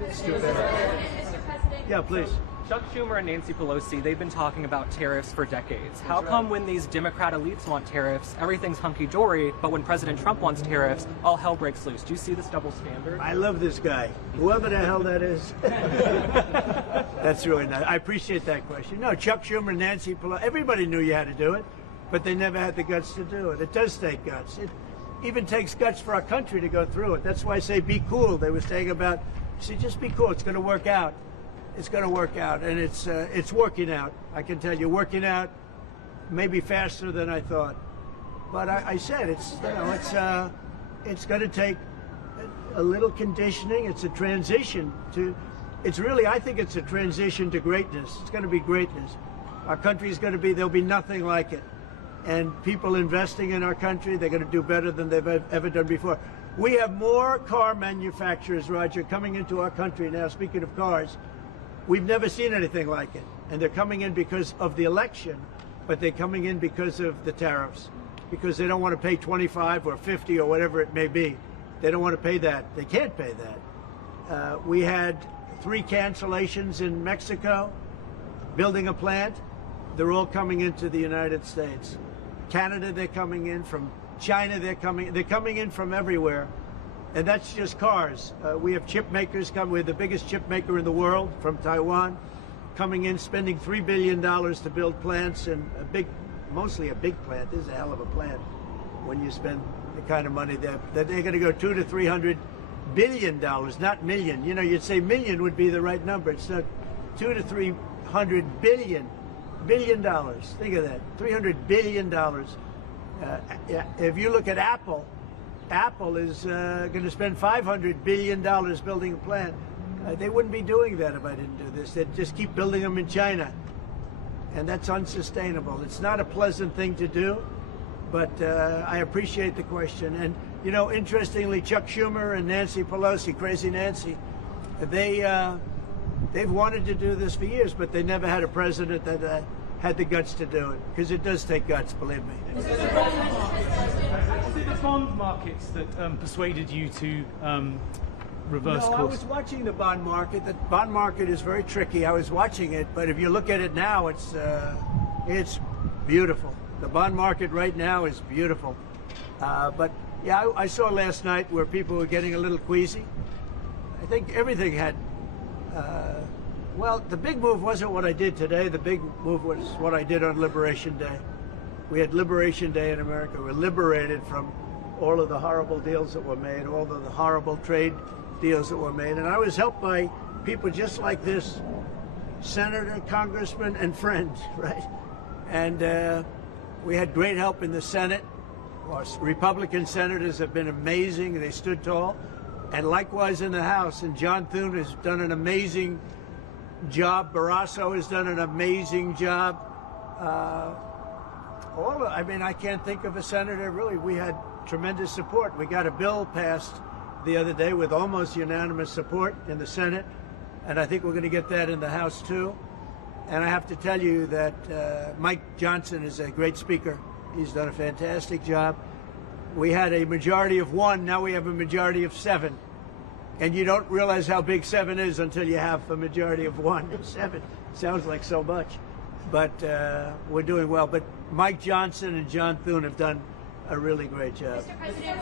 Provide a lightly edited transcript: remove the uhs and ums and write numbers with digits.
It's too bad. Mr. President, Yeah, please. Chuck Schumer and Nancy Pelosi, they've been talking about tariffs for decades. How come when these Democrat elites want tariffs, everything's hunky-dory, but when President Trump wants tariffs, all hell breaks loose? Do you see this double standard? I love this guy, whoever the hell that is. That's really nice. I appreciate that question. No, Chuck Schumer, Nancy Pelosi, everybody knew you had to do it, but they never had the guts to do it. It does take guts. It even takes guts for our country to go through it. That's why I say be cool. They were saying about, see, just be cool. It's going to work out. It's going to work out, and it's working out. I can tell you, working out maybe faster than I thought. But I said it's going to take a little conditioning. It's a transition to. It's really, I think, it's a transition to greatness. It's going to be greatness. Our country is going to be. There'll be nothing like it, and people investing in our country, they're going to do better than they've ever done before. We have more car manufacturers, Roger, coming into our country now. Speaking of cars. We've never seen anything like it. And they're coming in because of the election, but they're coming in because of the tariffs, because they don't want to pay 25 or 50 or whatever it may be. They don't want to pay that. They can't pay that. We had 3 cancellations in Mexico, building a plant. They're all coming into the United States. Canada, they're coming in. From China, they're coming in from everywhere. And that's just cars. We have chip makers coming. We're the biggest chip maker in the world from Taiwan, coming in, spending $3 billion to build plants, and mostly a big plant. This is a hell of a plant when you spend the kind of money that they're going to go $200 to $300 billion, not million. You know, you'd say million would be the right number. It's not $200 to $300 billion. Think of that, $300 billion. If you look at Apple is going to spend $500 billion building a plant. They wouldn't be doing that if I didn't do this. They'd just keep building them in China. And that's unsustainable. It's not a pleasant thing to do, but I appreciate the question. And, you know, interestingly, Chuck Schumer and Nancy Pelosi, Crazy Nancy, they've wanted to do this for years, but they never had a president that had the guts to do it, because it does take guts, believe me. Was it the bond markets that persuaded you to reverse course? No, I was watching the bond market. The bond market is very tricky. I was watching it, but if you look at it now, it's beautiful. The bond market right now is beautiful. But yeah, I saw last night where people were getting a little queasy. I think everything had. Well, the big move wasn't what I did today. The big move was what I did on Liberation Day. We had Liberation Day in America. We were liberated from all of the horrible deals that were made, all of the horrible trade deals that were made. And I was helped by people just like this, senator, congressman, and friends, right? And we had great help in the Senate. Our Republican senators have been amazing. They stood tall. And likewise in the House. And John Thune has done an amazing job. Barrasso has done an amazing job. I mean, I can't think of a senator, really. We had tremendous support. We got a bill passed the other day with almost unanimous support in the Senate, and I think we're going to get that in the House, too. And I have to tell you that Mike Johnson is a great speaker. He's done a fantastic job. We had a majority of 1, now we have a majority of 7. And you don't realize how big 7 is until you have a majority of 1. 7 sounds like so much. But we're doing well. But Mike Johnson and John Thune have done a really great job. Mr. President,